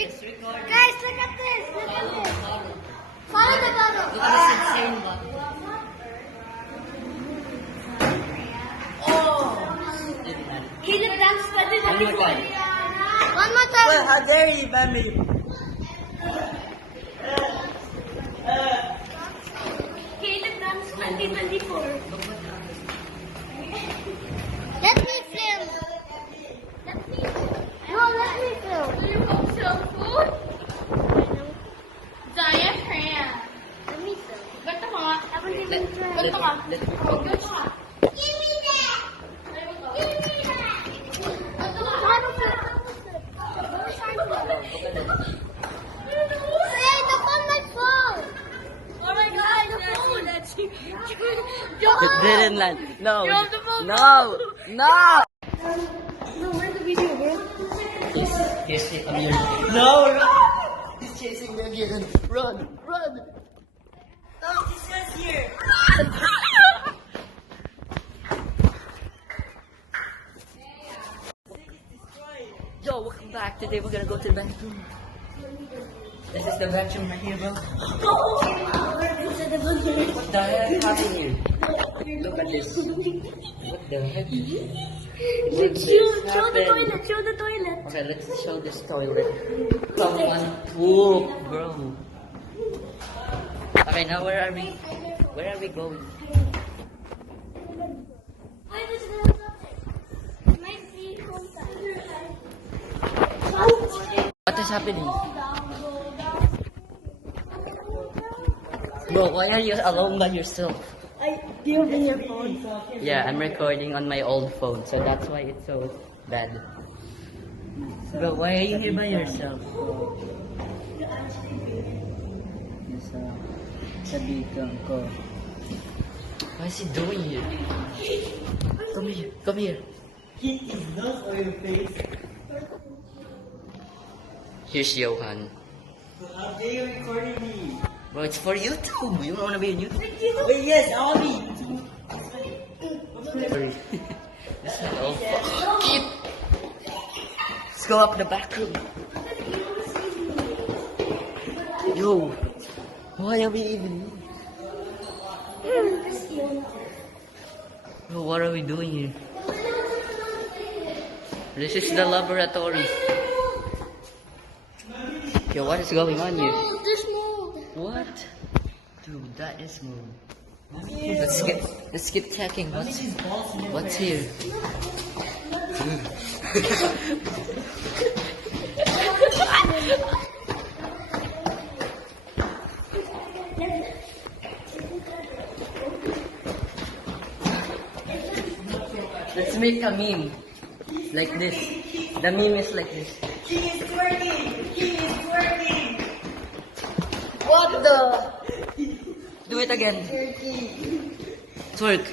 Guys, look at this. Look at this. Follow the bottle. Look at this insane bottle. Oh. Caleb dance studied One more time. One more time. Well, how dare you, family? Caleb dance 2024. Let me film. No, let me film. Do you hope so food? Diaphragm. Let me film. Ganito ka nga. I haven't even tried. Ganito ka. Let me Ganito ka. Give me that. Ayun ka. Give me that. Ganito ka. How to flip? Hey, the phone might fall. Oh my God, Nancy, that's you. It didn't land. No. You have the phone. No. No. No, where's the video, bro? Here's it. Come here. No, run. He's chasing me again. Run. Run. No, he's just here. Yo, welcome back. Today we're gonna go to the bathroom. This is the bathroom right here, bro. What the heck happened here? Look at this. What the heck? What Show just the happened? toilet. Show the toilet. Okay, let's show this toilet. Someone poop, bro. Okay, now where are we? Where are we going? Why does it might be homeside? What is happening? Bro, why are you alone by yourself? Do you bring your phone? Yeah, I'm recording on my old phone, so that's why it's so bad. Bro, why are you here by yourself? What is he doing here? Come here, come here. Keep his nose on your face. Here's Johan. How dare you recording me? Bro, it's for YouTube. You don't want to be on YouTube? Wait, yes, I'll be. Sorry. Oh, fuck it. Let's go up the back room. Yo, why are we even here? Bro, what are we doing here? This is the laboratory. Yo, what is going on here? There's mold. What? Dude, that is mold. Let's keep checking. What's here? Let's make a meme like this. The meme is like this. King is twerking! King is twerking! What the? Do it again. Twerk.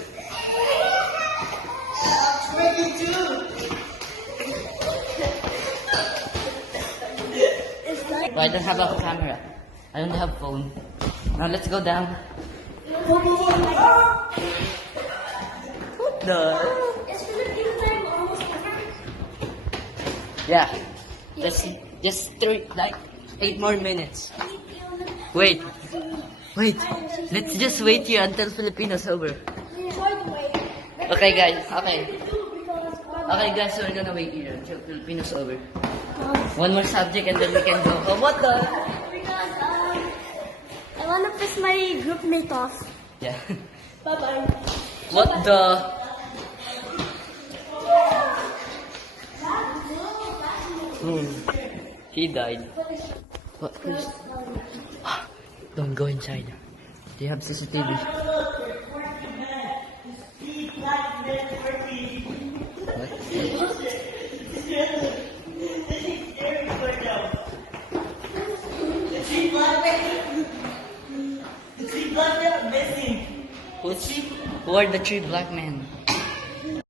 Twerking too! But I don't have a camera. I don't have phone. Now let's go down. What the? It's Philippine time almost over. Yeah. Let's just 8 more minutes. Wait. Wait. Let's just wait here until Filipinos over. Okay guys. Okay. Okay guys, so we're gonna wait here until Filipinos over. One more subject and then we can go home. What the? Because I want to piss my group mate off. Yeah. Bye-bye. What the? He died. What? Please. Don't go inside. They have CCTV. Who are the 3 black men?